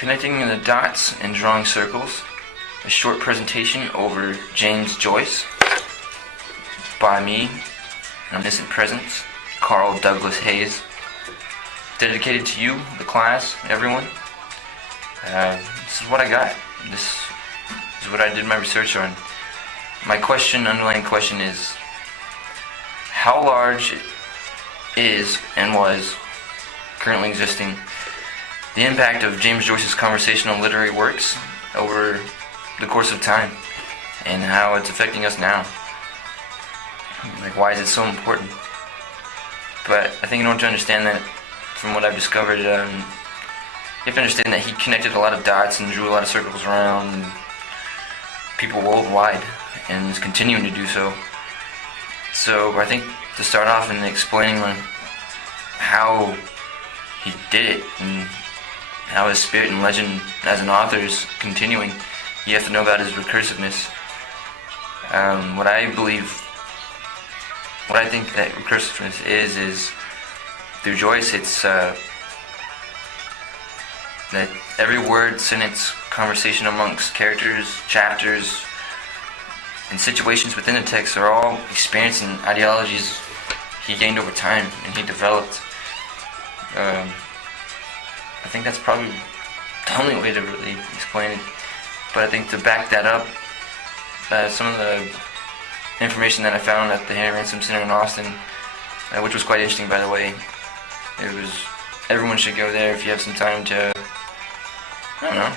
Connecting the dots and drawing circles, a short presentation over James Joyce by me, an omniscient presence, Karl Hayes, dedicated to you, the class, everyone. This is what I got. This is what I did my research on. My underlying question is, how large is and was currently existing the impact of James Joyce's conversational literary works over the course of time, and how it's affecting us now? Like, why is it so important? But I think in order to understand that, from what I've discovered, you have to understand that he connected a lot of dots and drew a lot of circles around people worldwide, and is continuing to do so. So I think to start off in explaining how he did it, and how his spirit and legend as an author is continuing, you have to know about his recursiveness. What I think that recursiveness is through Joyce, it's that every word, sentence, conversation amongst characters, chapters, and situations within the text are all experience and ideologies he gained over time and he developed. I think that's probably the only way to really explain it. But I think to back that up, some of the information that I found at the Henry Ransom Center in Austin, which was quite interesting, by the way. Everyone should go there if you have some time to, I don't know,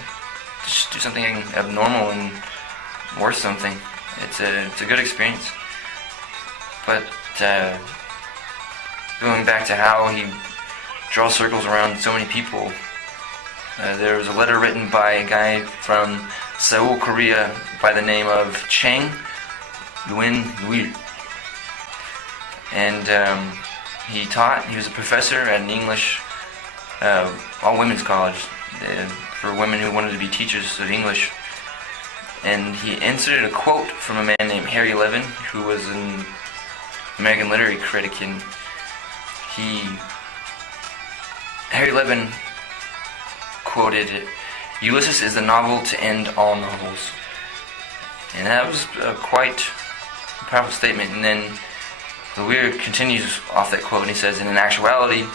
just do something abnormal and worth something. It's a good experience. But going back to how he draws circles around so many people, there was a letter written by a guy from Seoul, Korea, by the name of Chang Lui. And he was a professor at an English, all-women's college for women who wanted to be teachers of English. And he inserted a quote from a man named Harry Levin, who was an American literary critic, and Harry Levin quoted, "Ulysses is the novel to end all novels." And that was quite a powerful statement. And then Weir continues off that quote, and he says, in actuality,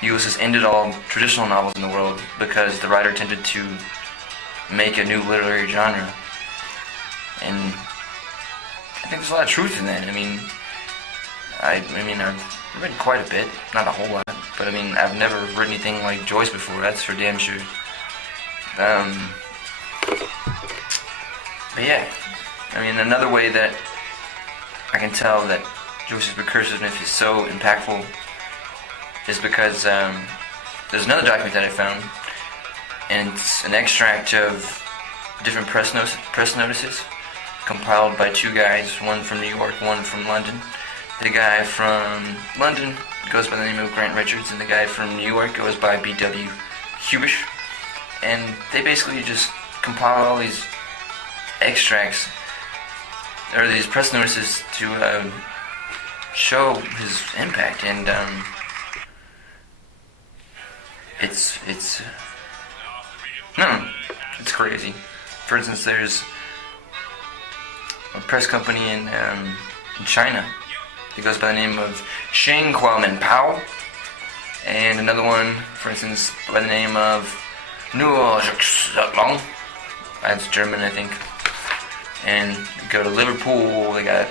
Ulysses ended all traditional novels in the world because the writer tended to make a new literary genre. And I think there's a lot of truth in that. I mean, I've read quite a bit, not a whole lot, but I've never read anything like Joyce before, that's for damn sure. But yeah, another way that I can tell that Joyce's recursiveness is so impactful is because there's another document that I found, and it's an extract of different press notices compiled by two guys, one from New York, one from London. The guy from London goes by the name of Grant Richards, and the guy from New York goes by B.W. Hubish. And they basically just compile all these extracts, or these press notices, to show his impact. And it's crazy. For instance, there's a press company in China that goes by the name of Sheng Kuomen Pao, and another one, for instance, by the name of Nuo Zhang. That's German, I think. And you go to Liverpool, they got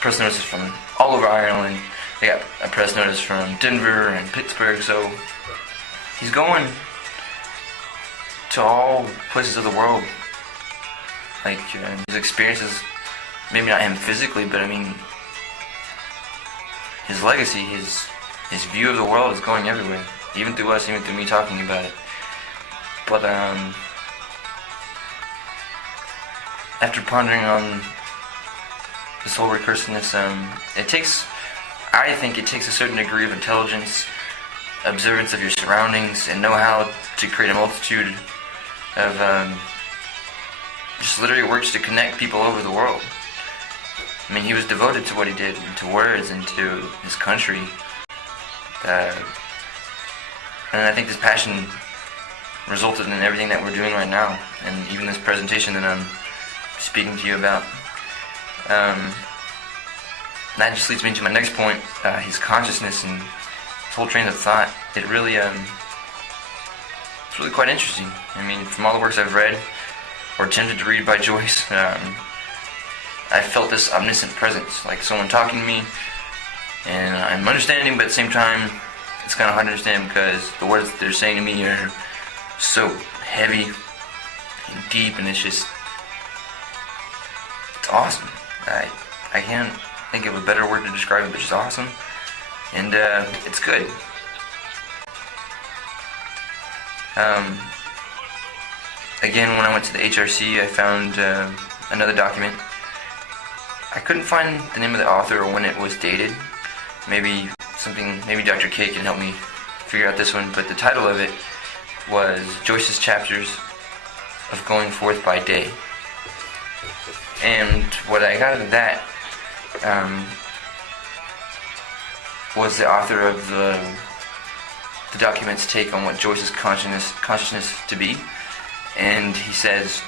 press notices from all over Ireland. They got a press notice from Denver and Pittsburgh. So he's going to all places of the world. Like, his experiences, maybe not him physically, but his legacy, his view of the world is going everywhere, even through us, even through me talking about it. But after pondering on this whole recursiveness, I think it takes a certain degree of intelligence, observance of your surroundings, and know-how to create a multitude of just literary works to connect people over the world. He was devoted to what he did, to words, and to his country. And I think this passion resulted in everything that we're doing right now, and even this presentation that I'm speaking to you about. That just leads me to my next point, his consciousness and his whole train of thought. It's really quite interesting. I mean, from all the works I've read or attempted to read by Joyce, I felt this omniscient presence, like someone talking to me, and I'm understanding, but at the same time, it's kind of hard to understand because the words that they're saying to me are so heavy and deep, and it's awesome. I can't think of a better word to describe it, but just awesome, and it's good. Again, when I went to the HRC, I found another document. I couldn't find the name of the author or when it was dated. Maybe Dr. K can help me figure out this one, but the title of it was Joyce's Chapters of Going Forth by Day. And what I got out of that was the author of the document's take on what Joyce's consciousness to be. And he says,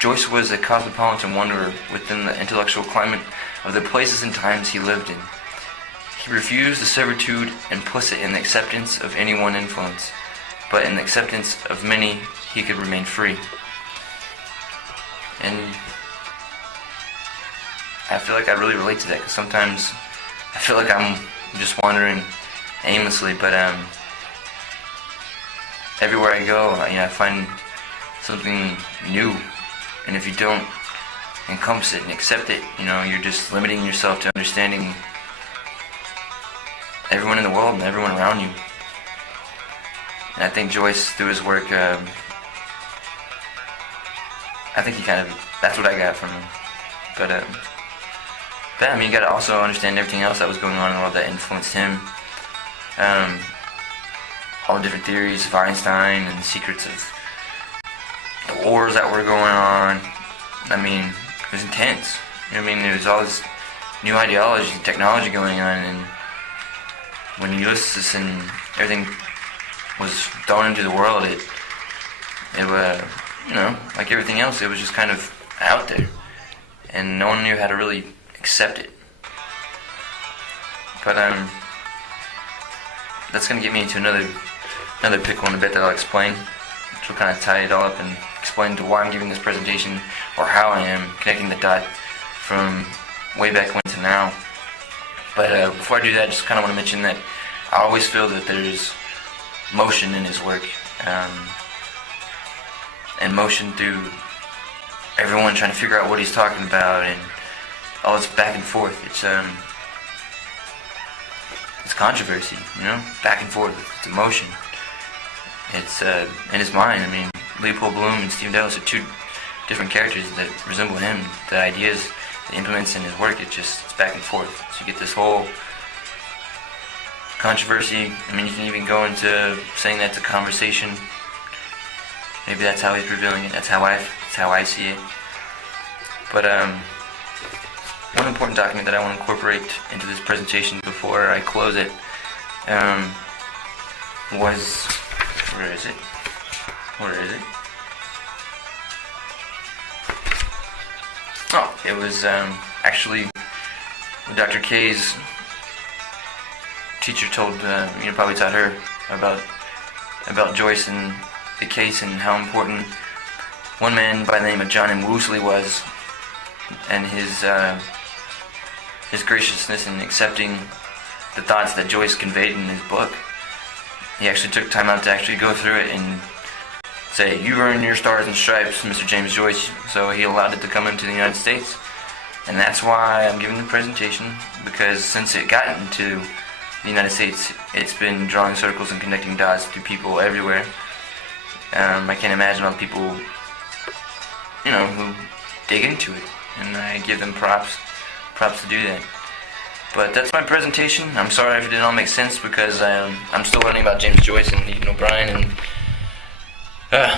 Joyce was a cosmopolitan wanderer within the intellectual climate of the places and times he lived in. He refused the servitude implicit in the acceptance of any one influence, but in the acceptance of many he could remain free. And I feel like I really relate to that, because sometimes I feel like I'm just wandering aimlessly, but everywhere I go, I find something new, and if you don't encompass it and accept it, you're just limiting yourself to understanding everyone in the world and everyone around you. And I think Joyce, through his work, I think that's what I got from him. But you gotta also understand everything else that was going on and all that influenced him. All the different theories of Einstein and the secrets of the wars that were going on. It was intense. There was all this new ideology and technology going on, and when Ulysses and everything was thrown into the world, it was, like everything else, it was just kind of out there, and no one knew how to really accept it. But that's going to get me into another pickle in a bit that I'll explain, which will kind of tie it all up and explain to why I'm giving this presentation, or how I am connecting the dot from way back when to now. But before I do that, I just kind of want to mention that I always feel that there's motion in his work, and motion through everyone trying to figure out what he's talking about, and all this back and forth. It's controversy, back and forth. It's emotion. It's in his mind. Leopold Bloom and Stephen Dallas are two different characters that resemble him. The ideas, the implements in his work, it's back and forth. So you get this whole controversy. You can even go into saying that's a conversation. Maybe that's how he's revealing it. That's how I see it. But one important document that I want to incorporate into this presentation before I close it was, where is it? Oh, it was actually Dr. K's teacher told, probably taught her about Joyce and the case, and how important one man by the name of John M. Woosley was, and his graciousness in accepting the thoughts that Joyce conveyed in his book. He actually took time out to actually go through it and say, "You've earned your stars and stripes, Mr. James Joyce." So he allowed it to come into the United States. And that's why I'm giving the presentation, because since it got into the United States, it's been drawing circles and connecting dots to people everywhere. I can't imagine all the people, who dig into it, and I give them props to do that. But that's my presentation. I'm sorry if it didn't all make sense, because I'm still learning about James Joyce and Ethan O'Brien, and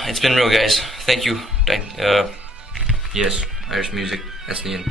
it's been real, guys. Thank you. Yes, Irish music. That's the end.